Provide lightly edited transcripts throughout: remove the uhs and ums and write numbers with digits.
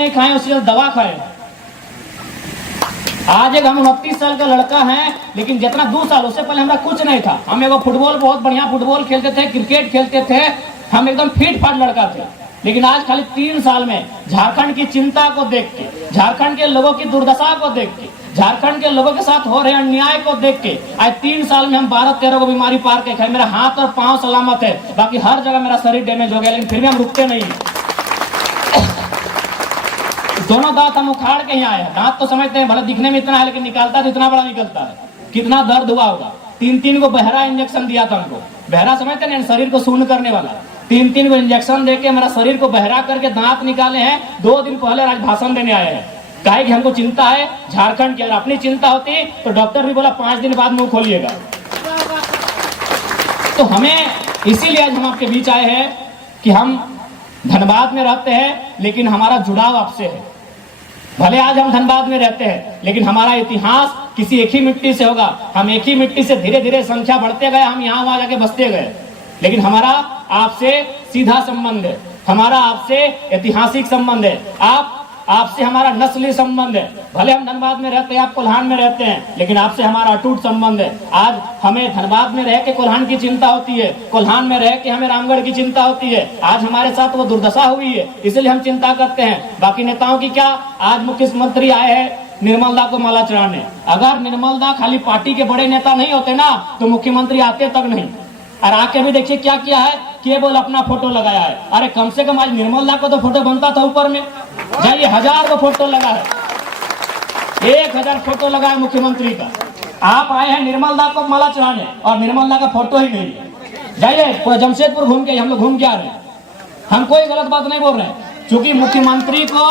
नहीं खाए उससे दवा खाए। आज एक हम 29 साल का लड़का है, लेकिन जितना 2 साल उससे पहले हमारा कुछ नहीं था। हम एगो फुटबॉल बहुत बढ़िया फुटबॉल खेलते थे, क्रिकेट खेलते थे, हम एकदम फिट फाट लड़का थे। लेकिन आज खाली 3 साल में झारखंड की चिंता को देख के, झारखंड के लोगों की दुर्दशा को देख के, झारखंड के लोगों के साथ हो रहे अन्याय को देख के, आज 3 साल में हम 12-13 को बीमारी पार के खाए। मेरा हाथ और पांव सलामत है, बाकी हर जगह मेरा शरीर डैमेज हो गया, लेकिन फिर भी हम रुकते नहीं। दोनों दांत हम उखाड़ के यहाँ आए। दांत तो समझते हैं भले दिखने में इतना है, लेकिन निकालता तो इतना बड़ा निकलता है। कितना दर्द हुआ होगा। 3-3 को बहरा इंजेक्शन दिया था हमको। बहरा समझते हैं, शरीर को शून्य करने वाला। 3-3 को इंजेक्शन देके हमारा शरीर को बहरा करके दांत निकाले हैं। 2 दिन पहले आज भाषण देने आए हैं। काहे कि हमको चिंता है झारखंड की। अगर अपनी चिंता होती तो डॉक्टर भी बोला 5 दिन बाद मुंह खोलिएगा। तो हमें इसीलिए आज हम आपके बीच आए हैं कि हम धनबाद में रहते हैं, लेकिन हमारा जुड़ाव आपसे है। भले आज हम धनबाद में रहते हैं, लेकिन हमारा इतिहास किसी एक ही मिट्टी से होगा। हम एक ही मिट्टी से धीरे धीरे संख्या बढ़ते गए, हम यहाँ वहां जाके बसते गए, लेकिन हमारा आपसे सीधा संबंध है, हमारा आपसे ऐतिहासिक संबंध है, आपसे हमारा नस्ली संबंध है। भले हम धनबाद में रहते हैं, आप कोल्हान में रहते हैं, लेकिन आपसे हमारा अटूट संबंध है। आज हमें धनबाद में रह के कोल्हान की चिंता होती है, कोल्हान में रह के हमें रामगढ़ की चिंता होती है। आज हमारे साथ वो दुर्दशा हुई है, इसलिए हम चिंता करते हैं। बाकी नेताओं की क्या, आज मुख्यमंत्री आए हैं निर्मल दा को माला चढ़ाने। अगर निर्मल दा खाली पार्टी के बड़े नेता नहीं होते ना, तो मुख्यमंत्री आते तक नहीं। और आके भी देखिए क्या किया है, केवल अपना फोटो लगाया है। अरे कम से कम आज निर्मल दा को तो फोटो बनता था ऊपर में। जाइए 1000 को फोटो लगा है, 1000 फोटो लगा है मुख्यमंत्री का। आप आए हैं निर्मल दा को माला चढ़ाने और निर्मल दा का फोटो ही नहीं है। जाइए पूरा जमशेदपुर घूम के, हम लोग घूम के आ रहे हैं। हम कोई गलत बात नहीं बोल रहे हैं, क्योंकि मुख्यमंत्री को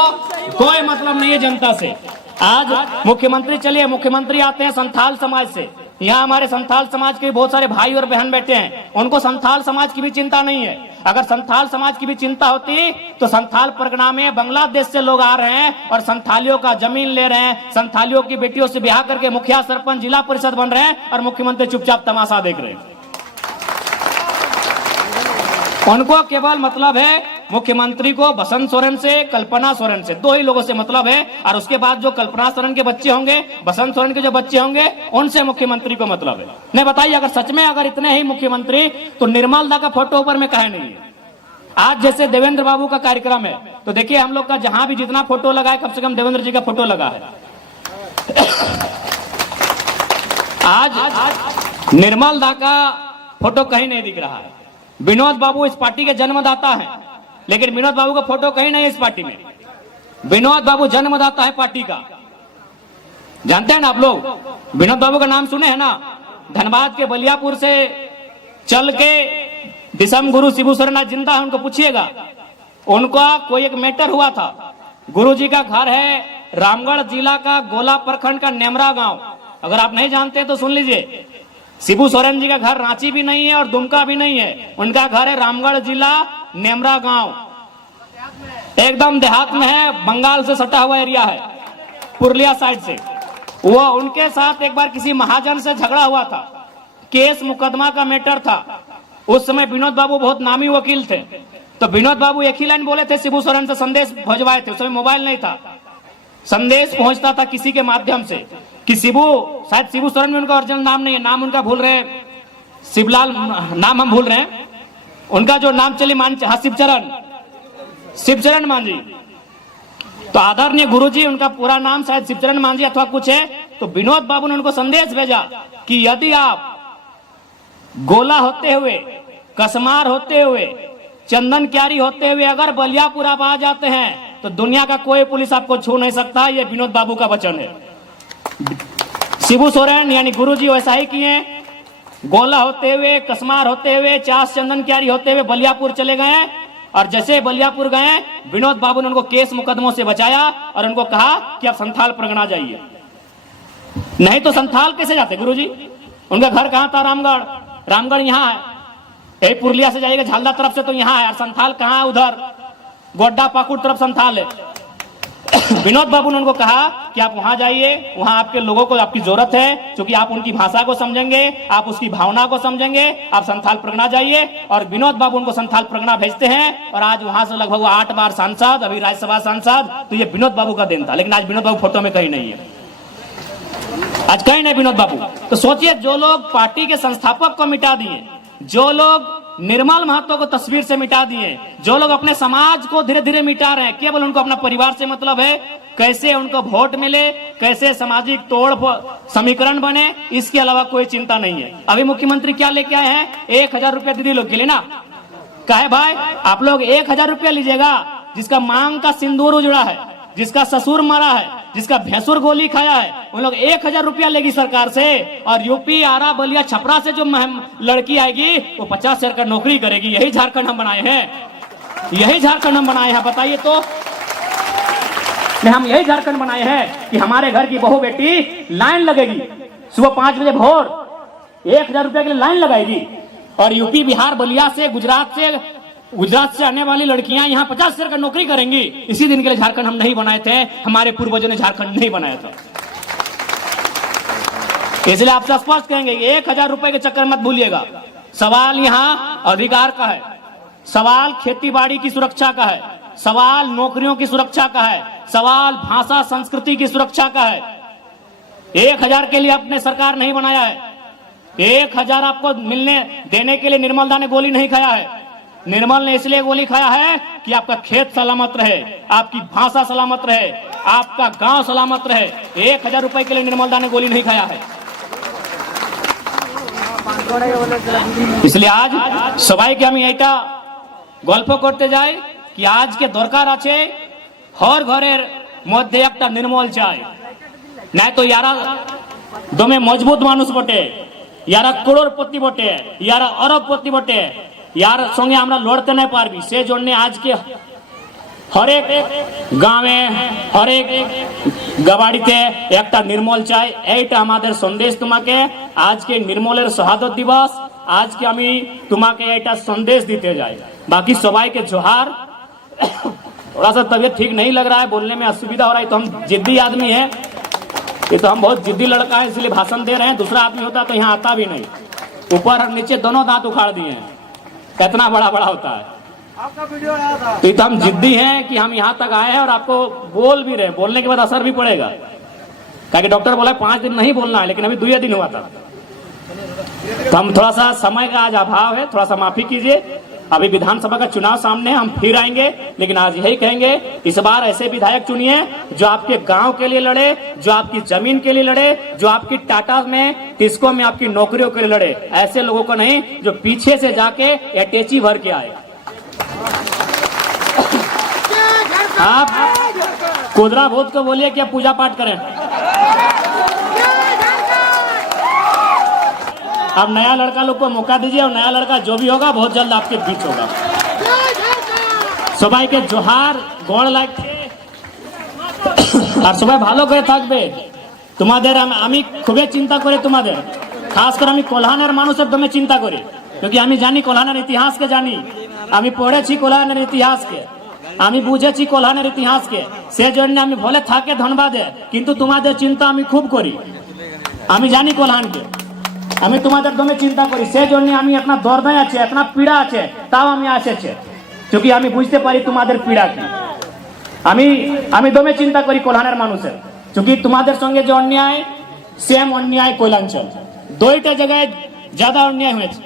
कोई मतलब नहीं है जनता से। आज मुख्यमंत्री, चलिए मुख्यमंत्री आते हैं संथाल समाज से। यहाँ हमारे संथाल समाज के बहुत सारे भाई और बहन बैठे हैं, उनको संथाल समाज की भी चिंता नहीं है। अगर संथाल समाज की भी चिंता होती तो संथाल परगना में बांग्लादेश से लोग आ रहे हैं और संथालियों का जमीन ले रहे हैं, संथालियों की बेटियों से ब्याह करके मुखिया सरपंच जिला परिषद बन रहे हैं, और मुख्यमंत्री चुपचाप तमाशा देख रहे हैं। उनको केवल मतलब है मुख्यमंत्री को बसंत सोरेन से, कल्पना सोरेन से, 2 ही लोगों से मतलब है। और उसके बाद जो कल्पना सोरेन के बच्चे होंगे, बसंत सोरेन के जो बच्चे होंगे, उनसे मुख्यमंत्री को मतलब है। नहीं बताइए, अगर सच में अगर इतने ही मुख्यमंत्री, तो निर्मल दा का फोटो ऊपर में काहे नहीं है? आज जैसे देवेंद्र बाबू का कार्यक्रम है, तो देखिए हम लोग का जहां भी जितना फोटो लगा है, कम से कम देवेंद्र जी का फोटो लगा है। आज निर्मल दा का फोटो कहीं नहीं दिख रहा है। विनोद बाबू इस पार्टी के जन्मदाता हैं, लेकिन विनोद बाबू का फोटो कहीं नहीं है इस पार्टी में। विनोद बाबू जन्मदाता है पार्टी का, जानते हैं ना आप लोग? विनोद बाबू का नाम सुने हैं ना? धनबाद के बलियापुर से चल के दिसम गुरु शिबू सोरेन जिंदा है, उनको पूछिएगा। उनका कोई एक मैटर हुआ था। गुरुजी का घर है रामगढ़ जिला का गोला प्रखंड का नेमरा गांव। अगर आप नहीं जानते तो सुन लीजिए। शिबू सोरेन जी का घर रांची भी नहीं है और दुमका भी नहीं है, उनका घर है रामगढ़ जिला नेमरा गांव, एकदम देहात में है, बंगाल से सटा हुआ एरिया है, पुरलिया साइड से। वो उनके साथ एक बार किसी महाजन से झगड़ा हुआ था, केस मुकदमा का मैटर था। उस समय विनोद बाबू बहुत नामी वकील थे, तो विनोद बाबू एक ही लाइन बोले थे, शिबू सोरेन से संदेश भिजवाए थे। उस समय मोबाइल नहीं था, संदेश पहुंचता था किसी के माध्यम से कि शिबू, शायद शिबू सोरेन में उनका ओरिजिनल नाम नहीं है, नाम उनका भूल रहे हैं, शिवलाल नाम हम भूल रहे हैं, उनका जो नाम चली मान, हाँ शिवचरण मांझी। तो आदरणीय गुरुजी, उनका पूरा नाम शायद शिवचरण मांझी अथवा कुछ है। तो विनोद बाबू ने उनको संदेश भेजा कि यदि आप गोला होते हुए, कसमार होते हुए, चंदन क्यारी होते हुए अगर बलियापुर आप आ जाते हैं, तो दुनिया का कोई पुलिस आपको छू नहीं सकता। ये विनोद बाबू का वचन है। शिबू सोरेन यानी गुरुजी वैसा ही किए, गोला होते हुए, कसमार होते हुए, चास चंदन क्यारी होते हुए बलियापुर चले गए। और जैसे बलियापुर गए, विनोद बाबू ने उनको केस मुकदमों से बचाया और उनको कहा कि आप संथाल परगना जाइए। नहीं तो संथाल कैसे जाते गुरुजी? उनका घर कहाँ था? रामगढ़। रामगढ़ यहाँ है, यही पुरलिया से जाइएगा झालदा तरफ से तो यहाँ है। और संथाल कहाँ है? उधर गोड्डा पाकुड़ तरफ संथाल है। विनोद बाबू ने उनको कहा कि आप वहां जाइए, वहां आपके लोगों को आपकी जरूरत है, क्योंकि आप उनकी भाषा को समझेंगे, आप उसकी भावना को समझेंगे। आप संथाल परगना जाइए, और विनोद बाबू उनको संथाल परगना भेजते हैं, और आज वहां से लगभग 8 बार सांसद, अभी राज्यसभा सांसद। तो ये विनोद बाबू का देन था, लेकिन आज विनोद बाबू फोटो में कहीं नहीं है, आज कहीं नहीं विनोद बाबू। तो सोचिए, जो लोग पार्टी के संस्थापक को मिटा दिए, जो लोग निर्मल महतो को तस्वीर से मिटा दिए, जो लोग अपने समाज को धीरे धीरे मिटा रहे हैं, केवल उनको अपना परिवार से मतलब है, कैसे उनको वोट मिले, कैसे सामाजिक तोड़ समीकरण बने, इसके अलावा कोई चिंता नहीं है। अभी मुख्यमंत्री क्या लेके आए हैं? 1000 रुपया दीदी लोग के लिए ना, कहे भाई आप लोग 1000 रुपया लीजिएगा, जिसका मांग का सिंदूर उजड़ा है, जिसका ससुर मरा है, जिसका भैंसुर गोली खाया है, उन लोग 1000 रुपया लेगी सरकार से। और यूपी, आरा, बलिया, छपरा से जो लड़की आएगी वो 50 हजार का नौकरी करेगी। यही झारखंड हम बनाए हैं, यही झारखंड हम बनाए हैं। बताइए तो, हम यही झारखंड बनाए हैं कि हमारे घर की बहू बेटी लाइन लगेगी, सुबह 5 बजे भोर 1000 रुपया के लिए लाइन लगाएगी। और यूपी, बिहार, बलिया से, गुजरात से आने वाली लड़कियां यहाँ 50 हजार का नौकरी करेंगी। इसी दिन के लिए झारखंड हम नहीं बनाए थे, हमारे पूर्वजों ने झारखंड नहीं बनाया था। इसलिए आपसे स्पष्ट कहेंगे, 1000 रुपए के चक्कर मत भूलिएगा। सवाल यहाँ अधिकार का है, सवाल खेती बाड़ी की सुरक्षा का है, सवाल नौकरियों की सुरक्षा का है, सवाल भाषा संस्कृति की सुरक्षा का है। 1000 के लिए अपने सरकार नहीं बनाया है। 1000 आपको मिलने देने के लिए निर्मल दा ने गोली नहीं खाया है। निर्मल ने इसलिए गोली खाया है कि आपका खेत सलामत रहे, आपकी भाषा सलामत रहे, आपका गांव सलामत रहे। 1000 रुपए के लिए निर्मल दा ने गोली नहीं खाया है। इसलिए आज सबाई के हम এইটা গল্প করতে যাই कि आज के दरकार আছে हर घरेर মধ্যে একটা निर्मल চাই, নাই তো यारा দমে মজবুত মানুষ বটে, यारा करोड़पति बटे, यारा अरबपति बटे, यार संगे আমরা লড়তে না পারবি। সেই জন্য আজকে হরেক গ্রামে, হরেক গাবাড়িতে একটা নির্মল চাই। এইটা আমাদের সন্দেশ তোমাকে। আজকে নির্মলের শাহাদত দিবস, আজকে আমি তোমাকে এটা সন্দেশ দিতে যাই। बाकी सबाई के जोहार। थोड़ा सा तबीयत ठीक नहीं लग रहा है, बोलने में असुविधा हो रहा है, तो हम जिद्दी आदमी है, ये तो हम बहुत जिद्दी लड़का है, इसलिए भाषण दे रहे हैं। दूसरा आदमी होता तो यहाँ आता भी नहीं, ऊपर और नीचे दोनों दांत उखाड़ दिए हैं, कितना बड़ा बड़ा होता है। आपका वीडियो आया था। तो हम जिद्दी हैं कि हम यहाँ तक आए हैं और आपको बोल भी रहे हैं, बोलने के बाद असर भी पड़ेगा। क्योंकि डॉक्टर बोला 5 दिन नहीं बोलना है, लेकिन अभी 2 दिन हुआ था। तो हम थोड़ा सा समय का आज अभाव है, थोड़ा सा माफी कीजिए। अभी विधानसभा का चुनाव सामने, हम फिर आएंगे, लेकिन आज यही कहेंगे, इस बार ऐसे विधायक चुनिए जो आपके गांव के लिए लड़े, जो आपकी जमीन के लिए लड़े, जो आपकी टाटा में, टिस्को में आपकी नौकरियों के लिए लड़े। ऐसे लोगों को नहीं जो पीछे से जाके अटैची भर के आए। आप कुदरा भूत को बोलिए कि आप पूजा पाठ करें। अब नया लड़का लोग को मौका दीजिए, और नया लड़का जो भी होगा बहुत जल्द आपके बीच होगा। सबाई के जोहार गड़ লাগছে, আর সবাই ভালো করে থাকবে। তোমাদের আমি খুবই চিন্তা করি, তোমাদের খাস করে আমি কোলহানের মানুষের দমে চিন্তা করি, क्योंकि আমি জানি কোলহানের ইতিহাসকে জানি, আমি পড়েছি কোলহানের ইতিহাসকে, আমি বুঝেছি কোলহানের ইতিহাসকে। সেজন্য আমি ভলে থাকে ধন্যবাদে, কিন্তু তোমাদের চিন্তা আমি খুব করি। আমি জানি কোলহানকে, আমি তোমাদের দমে চিন্তা করি। সেজন্য আমি আপনার দর্দায় আছে, আপনার পীড়া আছে, তাও আমি আসেছে, क्योंकि আমি বুঝতে পারি তোমাদের পীড়া কি। আমি দমে চিন্তা করি কোলহানের মানুষের, क्योंकि তোমাদের সঙ্গে যে অন্যায়, সেম অন্যায় কৈলাঞ্চল, 2টা জায়গায় ज्यादा অন্যায় হয়েছে।